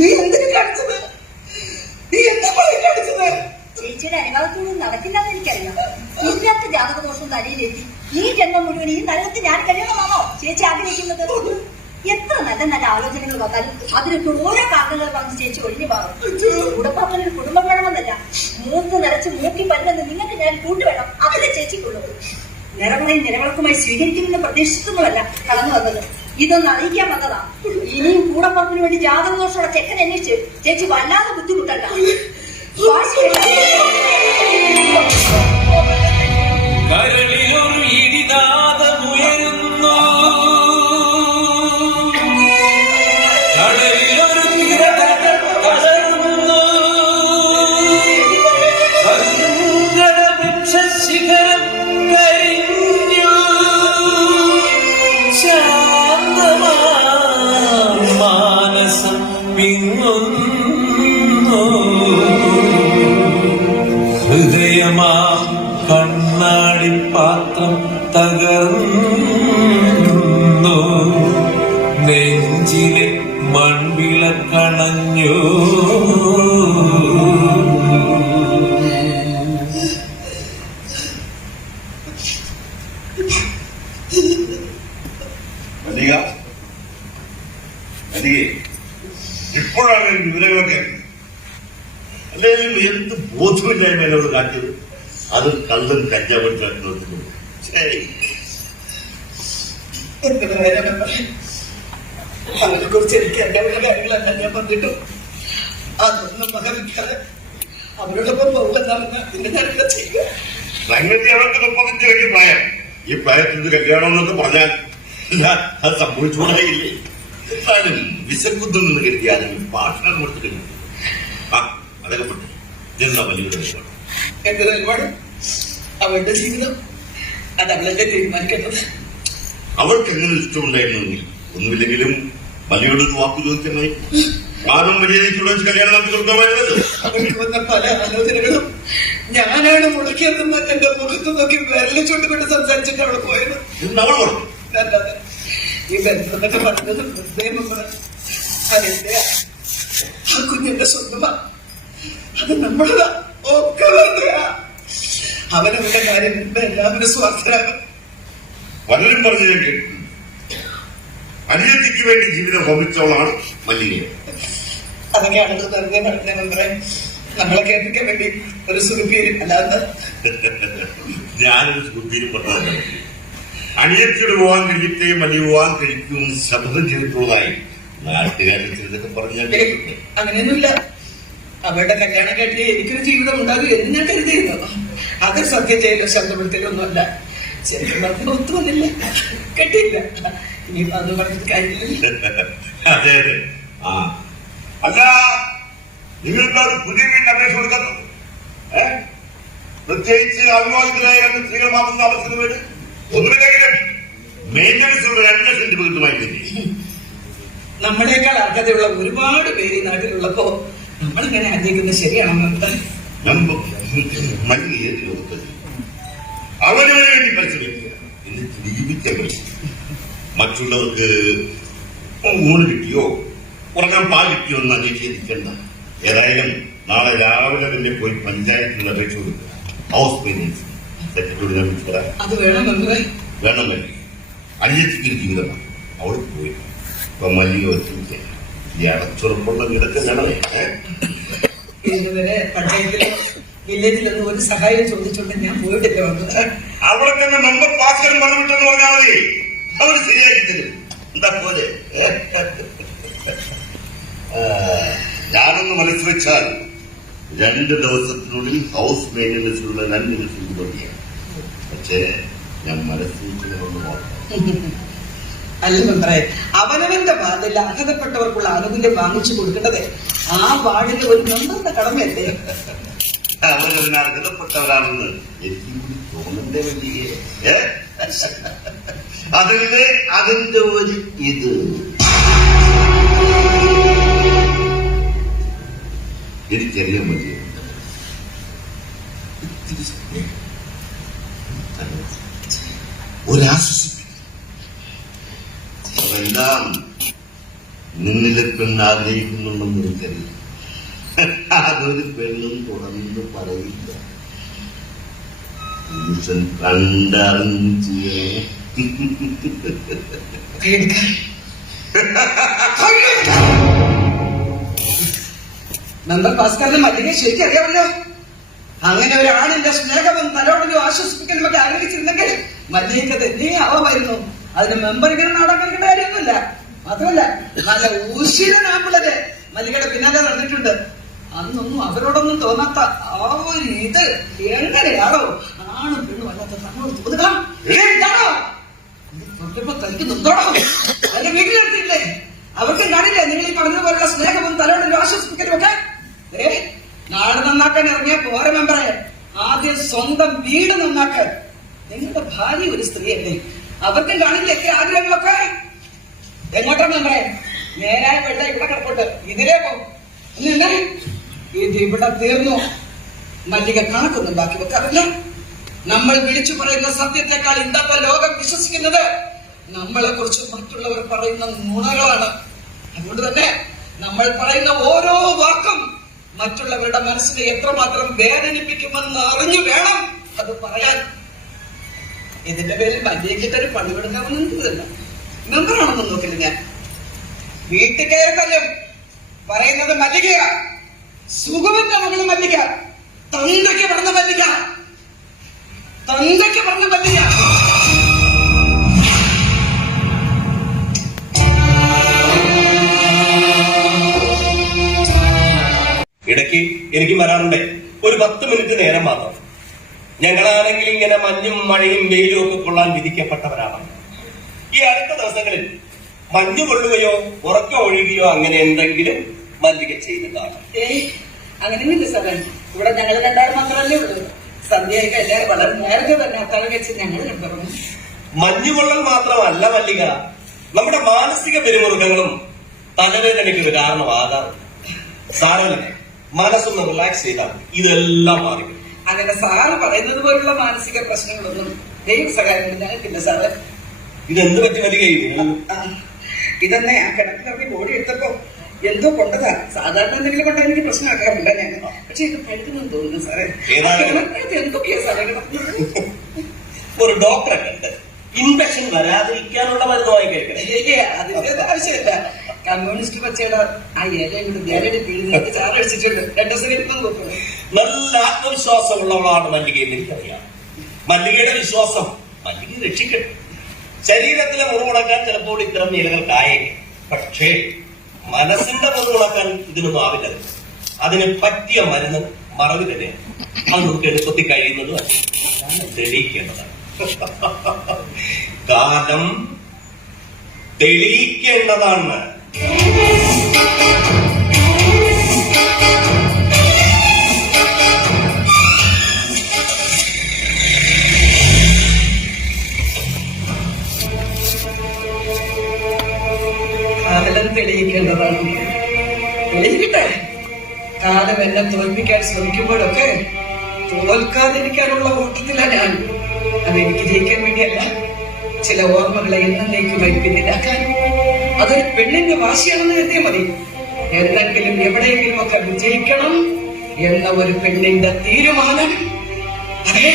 നീ എന്തിനു കാണിച്ചത്? നീ എന്താ കാണിച്ചത്? ചേച്ചിയുടെ അനുഭവത്തോട് നടക്കില്ലെന്ന് എനിക്കറിയാം. ഇല്ലാത്ത ജാതകദോഷം തലയിലെത്തി ഈ ജന്മം മുഴുവൻ ഈ നരകത്തിൽ ഞാൻ കഴിയണമെന്നാണോ ചേച്ചി ആഗ്രഹിക്കുന്നത്? എത്ര നല്ല നല്ല ആലോചനകൾ വന്നാലും അതിനൊക്കെ ഓരോ കാരണങ്ങൾ പറഞ്ഞ് ചേച്ചി ഒഴിഞ്ഞു മാറും. കൂടപ്പറപ്പിനൊരു കുടുംബം വേണമെന്നല്ല, മൂത്ത് നിറച്ച് മൂക്കി പരുന്നെന്ന് നിങ്ങൾക്ക് ഞാൻ കൂട്ടുവേണം. അതിലെ ചേച്ചിക്കുള്ളൂ. നിറങ്ങളെയും നിലവിളക്കുമായി സ്വീകരിക്കുമെന്ന് പ്രതീക്ഷിക്കുന്നതല്ല കടന്നു വന്നത്. ഇതൊന്ന് അറിയിക്കാൻ വന്നതാ. ഇനിയും കൂടപ്പറപ്പിന് വേണ്ടി ജാതകദോഷമുള്ള ചെക്കൻ അന്വേഷിച്ച് ചേച്ചി വല്ലാതെ ബുദ്ധിമുട്ടല്ല. കരളിലൊരു ഇടിനാദമുയരുന്നു, കടലിലൊരു തിരതടർന്നു, സങ്കടവൃക്ഷശിഖരം കരിഞ്ഞു, ശാന്തമാം മാനസം വിങ്ങുന്നു, ഹൃദയമാം കണ്ണാടി പാത്രം തകർന്നു, നെഞ്ചിലെ മൺവിളക്കണഞ്ഞു. ഇപ്പോഴാണ് വിവരങ്ങളൊക്കെ അല്ലെങ്കിൽ എന്ത് ബോധമില്ലായ്മ എന്നോട് കാട്ടിയത്. അത് കള്ളും കഞ്ചാവെടുത്തു. അതിനെ കുറിച്ച് എനിക്ക് അറിയാവുന്ന കാര്യങ്ങളെല്ലാം ഞാൻ പറഞ്ഞിട്ടു. അതൊന്നും മകനിക്കാതെ അവരോടൊപ്പം പോകണ്ടെന്നാണെന്ന് പിന്നെ ഞാനെന്താ ചെയ്യുക? സംഗതി അവർക്ക് 35 കഴിഞ്ഞ പ്രായം. ഈ പ്രായത്തിൽ കല്യാണം എന്നൊക്കെ പറഞ്ഞാൽ അത് സംഭവിച്ചുകൂടായില്ലേ? എന്നാലും വിശക്കുന്നു നിന്ന് കരുതി ആരെങ്കിലും ഭാഷണം കൊടുത്ത് കഴിഞ്ഞു. ആ അതൊക്കെ പറ്റി ഇതെന്താ വലിയ നിലപാട്? എന്റെ നിലപാട് അവളുടെ ജീവിതം അത് അവളല്ലേ തീരുമാനിക്കേണ്ടത്. അവൾക്ക് എങ്ങനെ ഇഷ്ടമുണ്ടായിരുന്നെങ്കിൽ ഒന്നുമില്ലെങ്കിലും വലിയോടൊരു വാക്കു ചോദിക്കാനായി ആരും വലിയ കല്യാണം നടത്തി കൊടുക്കാമായിരുന്നത്. അവൾക്ക് വന്ന പല ആലോചനകളും ഞാനാണ് മുടക്കിയതെന്ന് എന്റെ മുഖത്ത് നോക്കി വിരലിൽ ചൂണ്ടിക്കൊണ്ട് സംസാരിച്ചിട്ട് അവള് പോയത്. അവൾ പറഞ്ഞു അല്ലാതെ ഈ ബന്ധപ്പെട്ട പറഞ്ഞത് അതെന്റെ ആ കുഞ്ഞിന്റെ സ്വന്തമാ, അത് നമ്മളതാ, ഒക്കെ വേണ്ടയാ. അവനവന്റെ കാര്യം എല്ലാവരും സ്വാർത്ഥരാകും. പലരും പറഞ്ഞു ഞാൻ കേട്ടു. അനിയത്തിക്ക് വേണ്ടി ജീവിതം ഹോമിച്ചവളാണ് മല്ലിക. അതൊക്കെയാണത് വെറുതെ നടക്കുന്ന നമ്മളെ കേൾപ്പിക്കാൻ വേണ്ടി ഒരു സുഖപ്പീര്. അല്ലാതെ ഞാനൊരു സുഖപ്പീരും പറഞ്ഞത് അനിയത്തിയുടെ പോവാൻ കഴിയട്ടെ മല്ലിക പോവാൻ കഴിക്കും ശബ്ദം ചെയ്തിട്ടുള്ളതായി നാട്ടുകാരിൽ ചിലതൊക്കെ പറഞ്ഞു ഞാൻ കേട്ടിട്ടുണ്ട്. അങ്ങനെയൊന്നുമില്ല. അവരുടെ കല്യാണം കേട്ടി എനിക്കൊരു ജീവിതം ഉണ്ടാകും എന്ന് ഞാൻ കരുതിയിരുന്നു. അത് സത്യം ചെയ്യില്ല, ശബ്ദപ്പെടുത്തലൊന്നുമല്ല. ശരിക്കും പറഞ്ഞ ഒത്തു വന്നില്ല, കെട്ടിയില്ല. ഇനിയിപ്പോ അത് പറഞ്ഞിട്ട് കാര്യമില്ല. അതെ അതെ. ആ അല്ല, നിങ്ങൾക്ക് പുതിയ വീട്ടിൽ അപേക്ഷ കൊടുക്കുന്നു? പ്രത്യേകിച്ച് അവിവാഹിതരായ 2 സ്ത്രീകൾ മാത്രം താമസിക്കുന്ന വീട് ഒന്നുമില്ലെങ്കിലും മെയിൻ്റനൻസ് ഉള്ള 2 ലക്ഷം രൂപ കിട്ടുമായിരുന്നില്ലേ? നമ്മളെക്കാൾ അർഹതയുള്ള ഒരുപാട് പേര് ഈ നാട്ടിലുള്ളപ്പോ നമ്മളിങ്ങനെ ആഗ്രഹിക്കുന്നത് ശരിയാണെന്ന് മല്ലി ഏത് ലോകത്ത് അവന് വേണ്ടി പരിശ്രമിക്കുക, എന്നിട്ട് ജീവിക്കാൻ പറ്റും. മറ്റുള്ളവർക്ക് ഊണ് കിട്ടിയോ ഉറങ്ങാൻ പാൽ കിട്ടിയോ എന്ന് അന്വേഷിച്ചിരിക്കണ്ട. ഏതായാലും നാളെ രാവിലെ തന്നെ പോയി പഞ്ചായത്തിൽ അപേക്ഷ കൊടുക്കുക. ഹൗസ് മെയിൻ്റനൻസ് സെക്രട്ടറി ഞാൻ വിളിച്ചതാ. അത് വേണമെന്ന് വേണം മല്ലി. അനിയത്തിക്ക് ജീവിതമാണ്. അവൾ പോയി ഇപ്പൊ മല്ലിക വെച്ചിരിക്കുക. ഈ അടച്ചുറപ്പുള്ള വീടൊക്കെ വേണമേ. ഇതുവരെ പഞ്ചായത്തിലോ വില്ലേജിലൊന്നും ഒരു സഹായം ചോദിച്ചോണ്ട് ഞാൻ പോയിട്ടില്ല. വന്നത് അവിടെ തന്നെ മെമ്പർ പാസ്കരം പറഞ്ഞിട്ടെന്ന് പറഞ്ഞാൽ മതി, അവർ ശരിയാക്കി തരും. എന്താ പോലെ ഞാനൊന്ന് മനസ്സ് വെച്ചാൽ 2 ദിവസത്തിനുള്ളിൽ ഹൗസ് മെയിൻ്റനൻസിലുള്ള 2 ലക്ഷം രൂപ. പക്ഷേ ഞാൻ മനസ്സ് വെക്കുന്നതുകൊണ്ട് മാത്രം. അല്ല മെമ്പറെ, അവനവന്റെ വാർഡിൽ അർഹതപ്പെട്ടവർക്കുള്ള ആനുകൂല്യം വാങ്ങിച്ചു കൊടുക്കേണ്ടത് ആ വാർഡിലെ ഒരു മെമ്പറുടെ കടമയല്ലേ? അവരതിന് അർഹതപ്പെട്ടവരാണെന്ന് എനിക്ക് കൂടി തോന്നണ്ടേ വലിയ അതിന്റെ ഒരു ഇത് എനിക്കറിയാൻ മതിയോ? ഒരാശ്വസിപ്പിക്കും. എല്ലാം നിന്നിലെ പെണ്ണ് ആഗ്രഹിക്കുന്നുണ്ടെന്ന് എനിക്കറിയാം. അതൊരു പെണ്ണും തുറന്ന് പറയില്ല. പുരുഷൻ കണ്ടറിഞ്ഞ് ചെയ്യണം. മെമ്പർ ഭാസ്കറിന് മല്ലികയെ ശരിക്കും അറിയാമല്ലോ. അങ്ങനെ ഒരാളിന്റെ സ്നേഹവും തലോടലും ആശ്വസിപ്പിക്കലും ഒക്കെ ആഗ്രഹിച്ചിരുന്നെങ്കിൽ മല്ലികയ്ക്ക് അത് എന്നേ ആവാമായിരുന്നു. അതിന് മെമ്പർ ഇങ്ങനെ നാടകം കളിക്കേണ്ട കാര്യമൊന്നുമില്ല. മാത്രമല്ല നല്ല ഊശീലനാമ്പിളര് മല്ലികയുടെ പിന്നാലെ നടന്നിട്ടുണ്ട്. അന്നൊന്നും അവരോടൊന്നും തോന്നാത്ത ആ ഒരു ഇത് എങ്ങനെയാണോ ആണും പെണ്ണും അല്ലാത്ത തന്നോട് തോന്നുക. തനിക്ക് നിന്നോടോ അതിന്റെ വീട്ടിലെടുത്തില്ലേ? അവർക്കും കാണില്ലേ നിങ്ങൾ ഈ പറഞ്ഞതുപോലുള്ള സ്നേഹവും തലോടലും ആശ്വസിപ്പിക്കലും ഒക്കെ? നാട് നന്നാക്കാൻ ഇറങ്ങിയ പോരെ മെമ്പറെ, ആദ്യം സ്വന്തം വീട് നന്നാക്കാൻ. നിങ്ങളുടെ ഭാര്യ ഒരു സ്ത്രീയല്ലേ, അവർക്കും കാണില്ലേ ആഗ്രഹങ്ങളൊക്കെ? എങ്ങോട്ടാ മെമ്പറെ? നേരായ വെള്ള ഇവിടെ കിടപ്പോട്ട് ഇതിലേ പോകും. ഇത് ഇവിടെ തീർന്നു. മല്ലിക കണക്കൊന്നും ബാക്കി വെക്കാറില്ല. നമ്മൾ വിളിച്ചു പറയുന്ന സത്യത്തെക്കാൾ ഇന്നത്തെ ലോകം വിശ്വസിക്കുന്നത് നമ്മളെ കുറിച്ച് മറ്റുള്ളവർ പറയുന്ന നുണകളാണ്. അതുകൊണ്ട് തന്നെ നമ്മൾ പറയുന്ന ഓരോ വാക്കും മറ്റുള്ളവരുടെ മനസ്സിനെ എത്രമാത്രം വേദനിപ്പിക്കുമെന്ന് അറിഞ്ഞു വേണം അത് പറയാൻ. ഇതിന്റെ പേരിൽ മല്ലികയ്ക്കൊരു പണി കൊടുക്കാമെന്ന് മെമ്പറാണെന്ന് നോക്കില്ല. ഞാൻ വീട്ടിൽ കയറിയാലും പറയുന്നത് മല്ലികയാ, സുഖമിന്റെ മകള് മല്ലിക, തന്തയ്ക്ക് പറഞ്ഞ മല്ലിക, തന്തയ്ക്ക് പറഞ്ഞ മല്ലിക. ഇടയ്ക്ക് എനിക്ക് വരാറുണ്ട് ഒരു 10 മിനിറ്റ് നേരം മാത്രം. ഞങ്ങളാണെങ്കിൽ ഇങ്ങനെ മഞ്ഞും മഴയും വെയിലും ഒക്കെ കൊള്ളാൻ വിധിക്കപ്പെട്ടവരാണ്. ഈ അടുത്ത ദിവസങ്ങളിൽ മഞ്ഞു കൊള്ളുകയോ ഉറക്കം ഒഴുകുകയോ അങ്ങനെ എന്തെങ്കിലും മല്ലിക ചെയ്തതാണ്? അങ്ങനെയൊന്നുമില്ല സാറേ. ഇവിടെ ഞങ്ങൾ രണ്ടാളും മാത്രമല്ലേ ഉള്ളൂ. സന്ധ്യയൊക്കെ എല്ലാവരും വളരെ നേരത്തെ തന്നെ അത്താഴം വെച്ച് ഞങ്ങൾ കണ്ടു. മഞ്ഞുകൊള്ളൽ മാത്രമല്ല മല്ലിക, നമ്മുടെ മാനസിക പിരിമുറുക്കങ്ങളും തലവേദനയ്ക്ക് ഒരു കാരണമാകാറുണ്ട്. സാരമില്ല, മനസ്സൊന്ന് റിലാക്സ് ചെയ്താൽ ഇതെല്ലാം മാറി. അങ്ങനെ സാറ് പറയുന്നത് പോലുള്ള മാനസിക പ്രശ്നങ്ങളൊന്നും ദൈവ സഹായം ഞങ്ങൾക്കില്ല സാറ്. ഇതെന്ത് പറ്റി മല്ലിക? ഇതന്നെ ആ കിണറ്റിലിറങ്ങി ബോഡി എടുത്തപ്പോ എന്തോ കൊണ്ടതാ. സാധാരണ എന്തെങ്കിലും കൊണ്ടാ എനിക്ക് പ്രശ്നമാക്കാറില്ല ഞാൻ. പക്ഷെ ഇത് കഴിക്കുന്നെന്ന് തോന്നുന്നു സാറേ. എന്തൊക്കെയാ സാറേ കിടക്കുന്നത്? ഒരു ഡോക്ടറെ കണ്ട് ഇൻഫെക്ഷൻ വരാതിരിക്കാനുള്ള മരുന്നുമായി കഴിക്കണം. അതിന്റെ ആവശ്യമില്ല. കമ്മ്യൂണിസ്റ്റ് പച്ചയുടെ ആ ഇല ഇവിടെ നേരെ പിഴുതിട്ട് ചാറടിച്ചിട്ടുണ്ട്. 2 ദിവസം കഴിപ്പം നോക്കുന്നു. നല്ല ആത്മവിശ്വാസമുള്ളവളാണ് മല്ലികയെന്ന് എനിക്കറിയാം. മല്ലികയുടെ വിശ്വാസം മല്ലിക രക്ഷിക്കട്ടെ. ശരീരത്തിലെ മുറിവുണക്കാൻ ചിലപ്പോൾ ഇത്തരം ഇലകൾക്കായേക്കും. പക്ഷേ മനസ്സിന്റെ മുറിവുണക്കാൻ ഇതിനൊന്നും ആവില്ല. അതിന് പറ്റിയ മരുന്ന് മറവി തന്നെയാണ്. അത് നമുക്ക് എളുപ്പത്തിൽ കഴിയുന്നത് തെളിയിക്കേണ്ടതാണ്. കാലം തെളിയിക്കേണ്ടതാണ്. കാലം തെളിയിക്കേണ്ടതാണ്. തെളിയിക്കട്ടെ. കാലം എന്നെ തോൽപ്പിക്കാൻ ശ്രമിക്കുമ്പോഴൊക്കെ തോൽക്കാതിരിക്കാനുള്ള ഓട്ടത്തിലാണ് ഞാൻ. അതെനിക്ക് ജയിക്കാൻ വേണ്ടിയല്ല, ചില ഓർമ്മകളെ എന്നേക്കുമായി പിന്നിലാക്കാൻ. അതൊരു പെണ്ണിന്റെ വാശിയാണെന്ന് കരുതിയാൽ മതി. എന്തെങ്കിലും എവിടെയെങ്കിലും ഒക്കെ വിജയിക്കണം എന്ന ഒരു പെണ്ണിന്റെ തീരുമാനം. അതെ,